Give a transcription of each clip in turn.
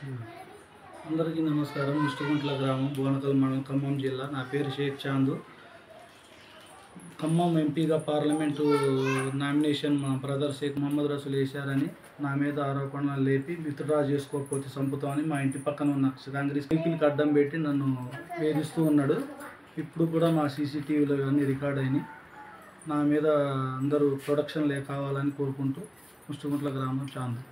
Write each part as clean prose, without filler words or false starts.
అందరికీ నమస్కారం. ముష్టగుంట్ల గ్రామం, బోనకల్ మండలం, ఖమ్మం జిల్లా. నా పేరు షేక్ చాందు. ఖమ్మం ఎంపీగా పార్లమెంటు నామినేషన్ మా బ్రదర్ షేక్ మహమ్మద్ రసూల్ వేశారని నా మీద ఆరోపణలు లేపి విత్డ్రా చేసుకోకపోతే చంపుతామని మా ఇంటి పక్కన ఉన్న కాంగ్రెస్ సైకిల్కి అడ్డం పెట్టి నన్ను వేధిస్తూ ఉన్నాడు. ఇప్పుడు కూడా మా సీసీటీవీలో ఇవన్నీ రికార్డ్ అయినాయి. నా మీద అందరూ ప్రొడక్షన్ కావాలని కోరుకుంటూ ముష్టగుంట్ల గ్రామం చాందు.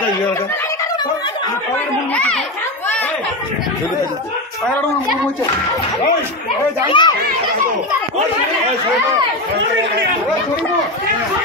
Ay,